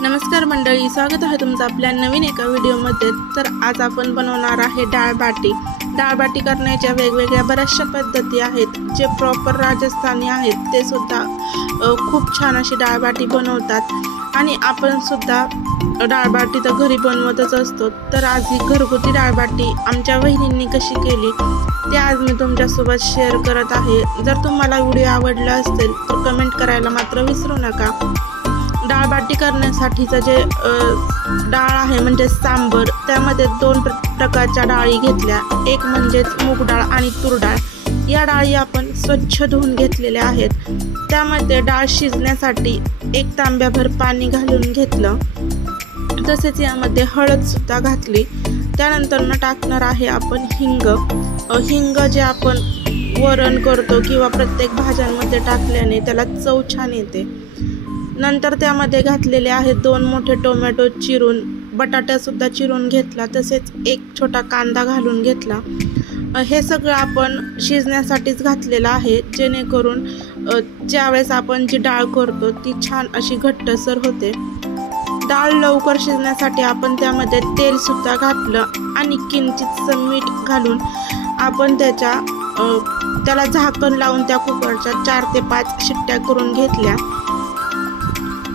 नमस्कार मंडळी, स्वागत आहे तुमचं आपल्या नवीन एका व्हिडिओमध्ये। तर आज आपण बनवणार आहे डाळ बाटी। डाळ बाटी करण्याच्या वेगवेगळ्या बऱ्याचशा पद्धती आहेत। जे प्रॉपर राजस्थानी आहेत ते सुद्धा खूप छान अशी डाळ बाटी बनवतात आणि आपण सुद्धा डाळ बाटी तर घरी बनवतच असतो। तर आज ही घरगुती डाळ बाटी आमच्या वहिनींनी कशी केली ते आज मी तुमच्यासोबत शेअर करत आहे। जर तुम्हाला व्हिडिओ आवडला असेल तर कमेंट करायला मात्र विसरू नका। डाळ बाटी करण्यासाठीचं जे डाळ आहे म्हणजे सांबर, त्यामध्ये दोन प्रकारच्या डाळी घेतल्या। एक म्हणजे मूग डाळ आणि तूर डाळ। या डाळी आपण स्वच्छ धुवून घेतलेल्या आहेत। त्यामध्ये डाळ शिजण्यासाठी एक तांब्याभर पाणी घालून घेतलं। तसेच यामध्ये हळद सुद्धा घातली। त्यानंतर टाकणार आहे आपण हिंग जे आपण वरण करतो किंवा प्रत्येक भाज्यांमध्ये टाकल्याने त्याला चव छान येते। नंतर त्यामध्ये घातलेले आहेत 2 मोठे टोमॅटो चिरून, बटाटा सुद्धा चिरून घेतला। तसेच एक छोटा कांदा घालून घेतला। हे सगळं आपण शिजण्यासाठीच घातलेलं आहे, जेणेकरून ज्यावेळेस आपण जी डाळ करतो ती छान अशी घट्टसर होते। डाळ लवकर शिजण्यासाठी आपण त्यामध्ये तेल सुद्धा घातलं आणि किंचितसं मीठ घालून आपण त्याला झाकण लावून त्या कुकरच्या 4 ते 5 शिट्ट्या करून घेतल्या।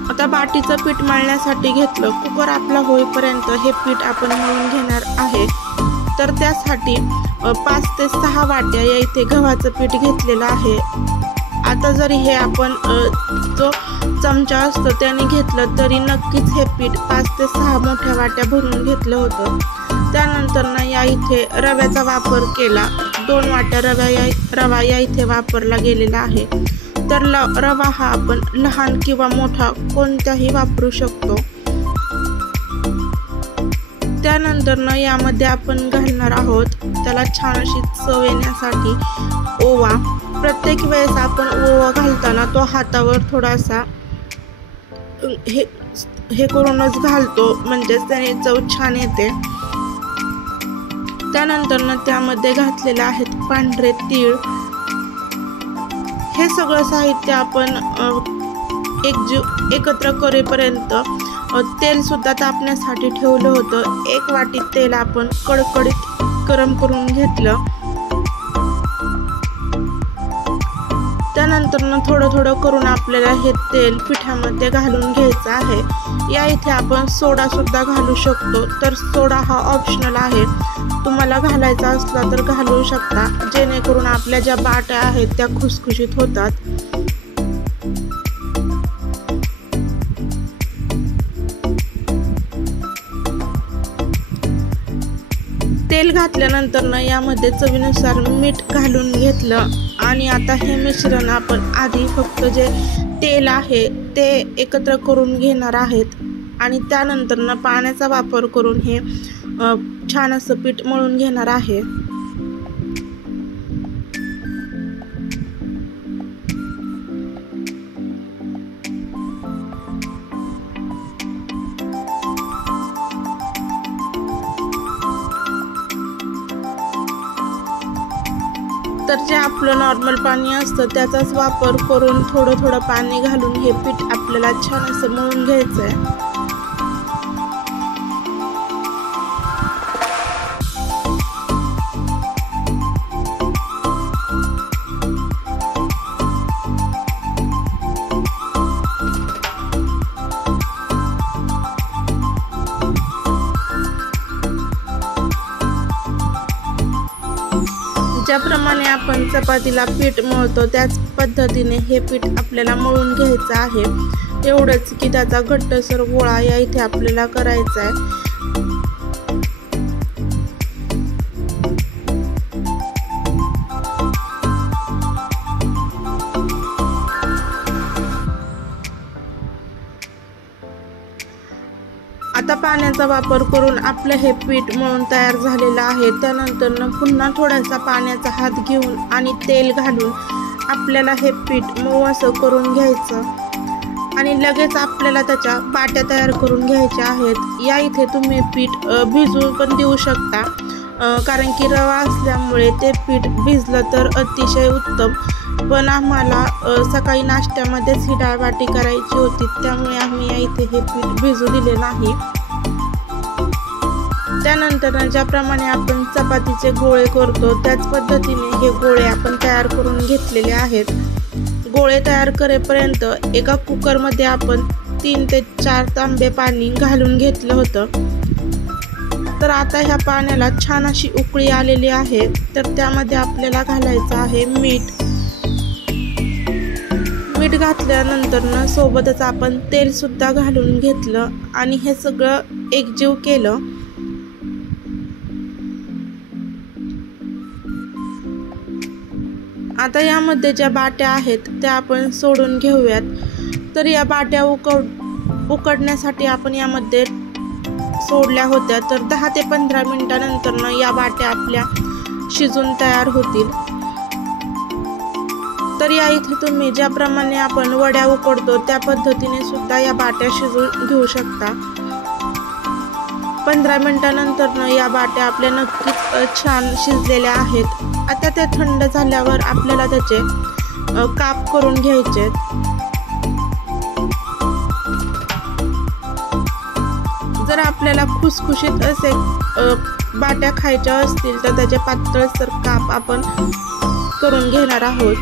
आता बाटीचं पीठ मळण्यासाठी घेतलं। कुकर आपला होईपर्यंत हे पीठ आपण मळून घेणार आहे। तर त्यासाठी 5 ते 6 वाट्या या इथे गव्हाचं पीठ घेतलेलं आहे। आता जरी हे आपण जो चमचा असतो त्याने घेतलं तरी नक्कीच हे पीठ 5 ते 6 मोठ्या वाट्या भरून घेतलं होतं। त्यानंतर या इथे रव्याचा वापर केला। 2 वाट्या रवा या इथे वापरला गेलेला आहे। तर रवा हा आपण लहान किंवा मोठा कोणताही वापरू शकतो। त्यानंतर यामध्ये आपण घालणार आहोत त्याला छान अशी चव येण्यासाठी ओवा। प्रत्येक वेळेस आपण ओवा घालताना तो हातावर थोडासा हे करूनच घालतो, म्हणजेच त्याने चव छान येते। त्यानंतर त्यामध्ये घातलेले आहेत पांढरे तीळ। हे सगळं साहित्य आपण एकत्र करेपर्यंत तेल सुद्धा तापण्यासाठी ठेवलं होतं। 1 वाटी तेल आपण कडकडीत गरम करून घेतलं। त्यानंतर थोडं करून आपल्याला हे तेल पिठामध्ये घालून घ्यायचं आहे। या इथे आपण सोडा सुद्धा घालू शकतो। तर सोडा हा ऑप्शनल आहे, तुम्हाला घालायचा असला तर घालू शकता, जेणेकरून आपल्या ज्या बाट्या आहेत त्या खुसखुशीत होतात। तेल घातल्यानंतर यामध्ये चवीनुसार मीठ घालून घेतलं आणि आता हे मिश्रण आपण आधी फक्त जे तेल आहे ते एकत्र करून घेणार आहेत आणि त्यानंतर पाण्याचा वापर करून हे छान असं पीठ मळून घेणार आहे। तर जे आपलं नॉर्मल पाणी असतं त्याचाच वापर करून थोडं पाणी घालून हे पीठ आपल्याला छान असं मळून घ्यायचं आहे। ज्याप्रमाणे आपण चपातीला पीठ मळतो त्याच पद्धतीने हे पीठ आपल्याला मळून घ्यायचं आहे। एवढंच की त्याचा घट्टसर गोळा या इथे आपल्याला करायचा आहे। आता पाण्याचा वापर करून आपलं हे पीठ मळून तयार झालेलं आहे। त्यानंतर पुन्हा थोडासा पाण्याचा हात घेऊन आणि तेल घालून आपल्याला हे पीठ मऊ असं करून घ्यायचं आणि लगेच आपल्याला त्याच्या बाट्या तयार करून घ्यायच्या आहेत। या इथे तुम्ही पीठ भिजवून पण देऊ शकता, कारण की रवा असल्यामुळे ते पीठ भिजलं तर अतिशय उत्तम। पण आम्हाला सकाळी नाश्त्यामध्येच ही डाळबाटी करायची होती, त्यामुळे आम्ही या इथे हे पीठ भिजू दिले नाही। त्यानंतर ज्याप्रमाणे आपण चपातीचे गोळे करतो त्याच पद्धतीने हे गोळे आपण तयार करून घेतलेले आहेत। गोळे तयार करेपर्यंत एका कुकरमध्ये आपण 3 ते 4 तांबे पाणी घालून घेतलं होतं। तर आता ह्या पाण्याला छान अशी उकळी आलेली आहे, तर त्यामध्ये आपल्याला घालायचं आहे मीठ। मीठ घातल्यानंतर सोबतच आपण तेल सुद्धा घालून घेतलं आणि हे सगळं एकजीव केलं। आता यामध्ये ज्या बाट्या आहेत त्या आपण सोडून घेऊयात। तर या बाट्या उकडण्यासाठी आपण यामध्ये सोडल्या होत्या, तर 10 ते 15 मिनिटानंतर या बाट्या आपल्या शिजून तयार होतील। तर या इथे तुम्ही ज्याप्रमाणे आपण वड्या उकडतो त्या पद्धतीने सुद्धा या बाट्या शिजवून घेऊ शकता। 15 मिनिटानंतर या बाट्या आपल्या नक्कीच छान शिजलेल्या आहेत। आता त्या थंड झाल्यावर आपल्याला त्याचे काप करून घ्यायचे। जर आपल्याला खुसखुशीत असे बाट्या खायच्या असतील तर त्याचे पातळसर काप आपण करून घेणार आहोत।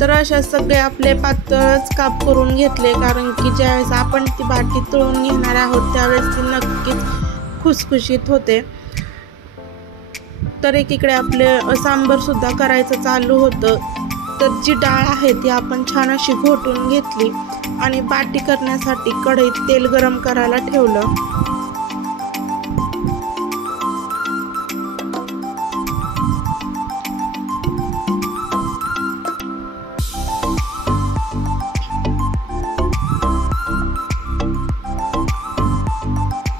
तर अशा सगळे आपले पातळच काप करून घेतले, कारण की ज्यावेळेस आपण ती बाटी तळून घेणार आहोत त्यावेळेस ती नक्कीच खुसखुशीत होते। तर एकीकडे आपले सांबर सुद्धा करायचं चालू होतं। तर जी डाळ आहे ती आपण छान अशी घोटून घेतली आणि बाटी करण्यासाठी कढईत तेल गरम करायला ठेवलं।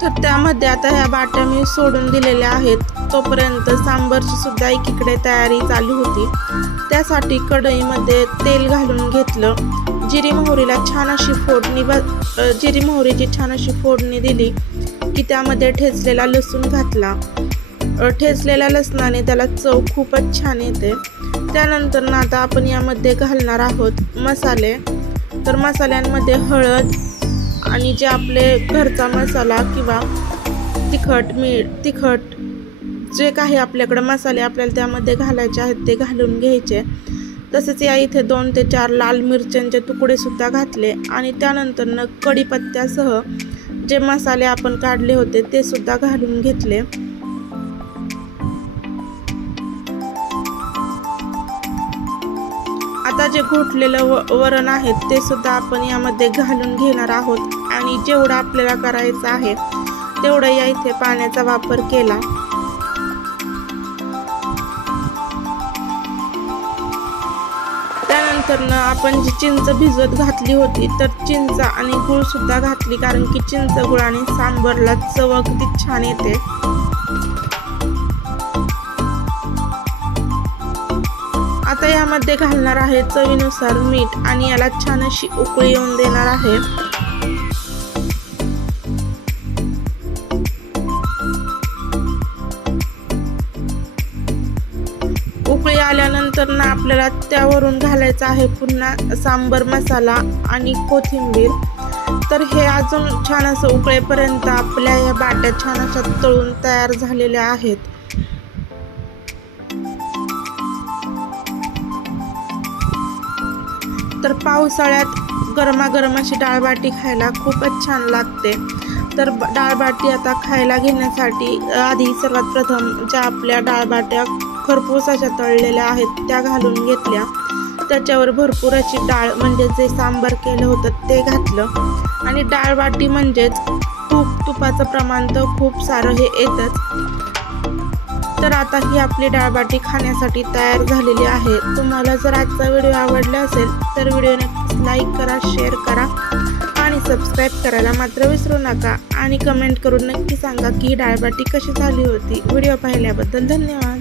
तर त्यामध्ये आता ह्या बाट्या मी सोडून दिलेल्या आहेत। तोपर्यंत सांबरची सुद्धा एकीकडे तयारी चालू होती। त्यासाठी कढईमध्ये तेल घालून घेतलं, जिरी मोहरीला छान अशी फोडणी जिरी मोहरीची छान अशी फोडणी दिली की त्यामध्ये ठेचलेला लसूण घातला। ठेचलेल्या लसणाने त्याला चव खूपच छान येते। त्यानंतर आता आपण यामध्ये घालणार आहोत मसाले। तर मसाल्यांमध्ये हळद आणि जे आपले घरचा मसाला किंवा तिखट जे काही आपल्याकडे मसाले आपल्याला त्यामध्ये घालायचे आहेत ते घालून घ्यायचे। तसेच या इथे 2 ते 4 लाल मिरच्यांचे तुकडे सुद्धा घातले आणि त्यानंतर कढीपत्त्यासह जे मसाले आपण काढले होते ते सुद्धा घालून घेतले। आता जे घोटलेलं वरण आहे ते सुद्धा आपण यामध्ये घालून घेणार आहोत आणि जेवढं आपल्याला करायचं आहे तेवढं या इथे पाण्याचा वापर केला। त्यानंतर आपण जी चिंच भिजवत घातली होती तर चिंच आणि गूळ सुद्धा घातली, कारण की चिंच गुळाने सांबरला चव अगदी छान येते। आता यामध्ये घालणार आहे चवीनुसार मीठ आणि याला छान अशी उकळी येऊन देणार आहे। उकळी आल्यानंतर आपल्याला त्यावरून घालायचा आहे पुन्हा सांबर मसाला आणि कोथिंबीर। तर हे अजून छान असं उकळेपर्यंत आपल्या या बाट्या छान अशा तळून तयार झालेल्या आहेत। तर पावसाळ्यात गरमागरम अशी डाळबाटी खायला खूपच छान लागते। तर डाळबाटी आता खायला घेण्यासाठी आधी सर्वात प्रथम ज्या आपल्या डाळबाट्या खरपूस अशा तळलेल्या आहेत त्या घालून घेतल्या। त्याच्यावर भरपूर अशी डाळ म्हणजे जे सांबर केलं होतं ते घातलं आणि डाळबाटी म्हणजेच तुपाचं प्रमाण तर खूप सारं हे येतच। तर आता ही आपली डाळबाटी खाण्यासाठी तयार झालेली आहे। तुम्हाला जर आजचा व्हिडिओ आवडला असेल तर व्हिडिओ नक्कीच लाईक करा, शेअर करा आणि सबस्क्राईब करायला मात्र विसरू नका आणि कमेंट करून नक्की सांगा की ही डाळबाटी कशी झाली होती। व्हिडिओ पाहिल्याबद्दल धन्यवाद।